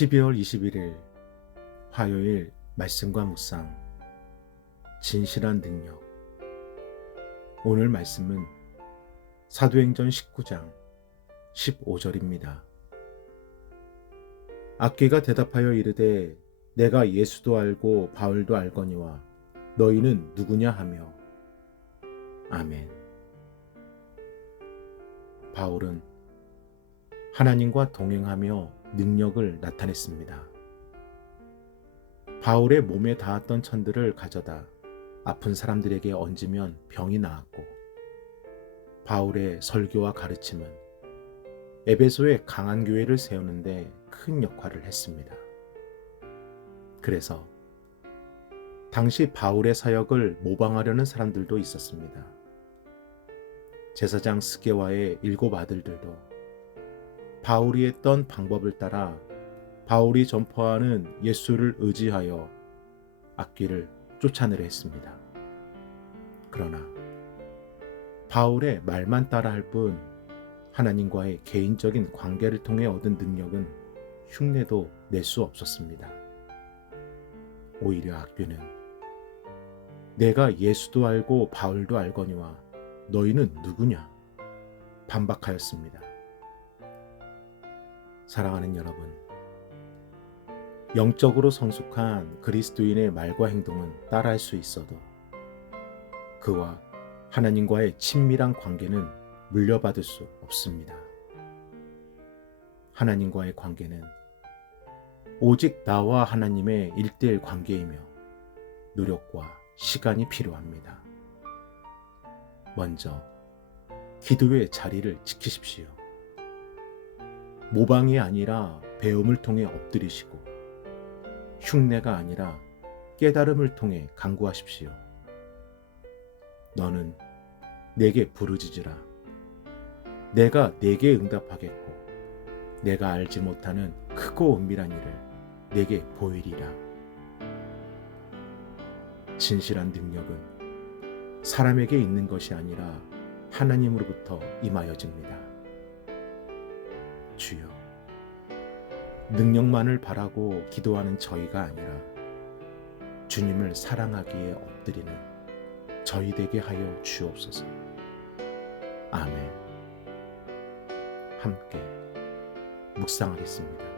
12월 21일 화요일 말씀과 묵상 진실한 능력 오늘 말씀은 사도행전 19장 15절입니다. 악귀가 대답하여 이르되 내가 예수도 알고 바울도 알거니와 너희는 누구냐 하며 아멘. 바울은 하나님과 동행하며 능력을 나타냈습니다. 바울의 몸에 닿았던 천들을 가져다 아픈 사람들에게 얹으면 병이 나았고, 바울의 설교와 가르침은 에베소에 강한 교회를 세우는데 큰 역할을 했습니다. 그래서 당시 바울의 사역을 모방하려는 사람들도 있었습니다. 제사장 스게와의 일곱 아들들도 바울이 했던 방법을 따라 바울이 전파하는 예수를 의지하여 악귀를 쫓아내려 했습니다. 그러나 바울의 말만 따라 할 뿐 하나님과의 개인적인 관계를 통해 얻은 능력은 흉내도 낼 수 없었습니다. 오히려 악귀는 내가 예수도 알고 바울도 알거니와 너희는 누구냐? 반박하였습니다. 사랑하는 여러분, 영적으로 성숙한 그리스도인의 말과 행동은 따라할 수 있어도 그와 하나님과의 친밀한 관계는 물려받을 수 없습니다. 하나님과의 관계는 오직 나와 하나님의 일대일 관계이며 노력과 시간이 필요합니다. 먼저 기도의 자리를 지키십시오. 모방이 아니라 배움을 통해 엎드리시고 흉내가 아니라 깨달음을 통해 강구하십시오. 너는 내게 부르짖으라. 내가 내게 응답하겠고 내가 알지 못하는 크고 은밀한 일을 내게 보이리라. 진실한 능력은 사람에게 있는 것이 아니라 하나님으로부터 임하여집니다. 주여, 능력만을 바라고 기도하는 저희가 아니라 주님을 사랑하기에 엎드리는 저희 되게 하여 주옵소서. 아멘. 함께 묵상하겠습니다.